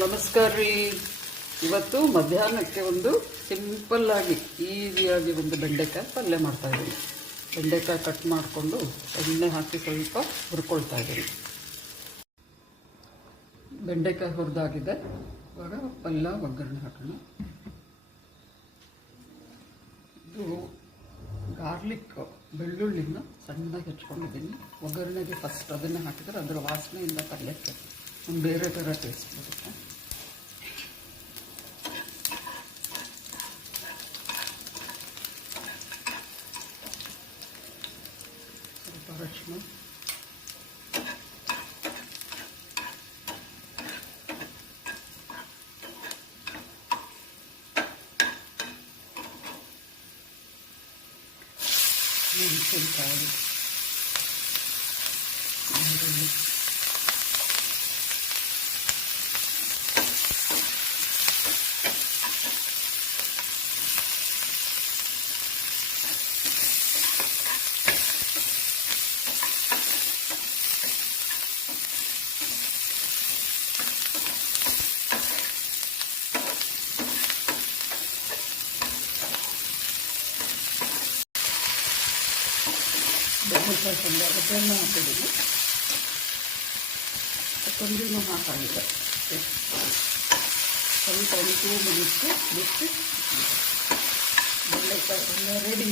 ನಮಸ್ಕಾರ ರೀ. ಇವತ್ತು ಮಧ್ಯಾಹ್ನಕ್ಕೆ ಒಂದು ಸಿಂಪಲ್ ಆಗಿ ಈಸಿಯಾಗಿ ಒಂದು ಬೆಂಡೆಕಾಯಿ ಪಲ್ಯ ಮಾಡ್ತಾ ಇದ್ದೀನಿ. ಬೆಂಡೆಕಾಯಿ ಕಟ್ ಮಾಡಿಕೊಂಡು ಎಣ್ಣೆ ಹಾಕಿ ಸ್ವಲ್ಪ ಹುರ್ಕೊಳ್ತಾ ಇದ್ದೀನಿ. ಬೆಂಡೆಕಾಯಿ ಹುರಿದಾಗಿದೆ. ಇವಾಗ ಪಲ್ಯ ಒಗ್ಗರಣೆ ಹಾಕೋಣ. ಇದು ಗಾರ್ಲಿಕ್ ಬೆಳ್ಳುಳ್ಳಿನ ಸಣ್ಣದಾಗಿ ಹೆಚ್ಕೊಂಡಿದ್ದೀನಿ. ಒಗ್ಗರಣೆಗೆ ಫಸ್ಟ್ ಅದನ್ನು ಹಾಕಿದರೆ ಅದರ ವಾಸನೆಯಿಂದ ಪಲ್ಯಕ್ಕೆ ಒಂದು ಬೇರೆ ಥರ ಟೇಸ್ಟ್ ಬರುತ್ತೆ. ಸ್ವಲ್ಪ ಅರಶಿನ, ಮೆಣಸಿನಕಾಯಿ, ಈರುಳ್ಳಿ, ಬದನೆಕಾಯಿ ಪಲ್ಯ ಒಗ್ಗರಣೆ ಹಾಕಿದ್ದೀನಿ. ಕೊತ್ತಂಬರಿನೂ ಹಾಕಾಗಿದೆ. ಸ್ವಲ್ಪ ಒಂದು 2 ಮಿನಿಟ್ಸ್ ಬಿಟ್ಟು ಬೆಂಡೆಕಾಯಿ ಪಲ್ಯ ರೆಡಿ.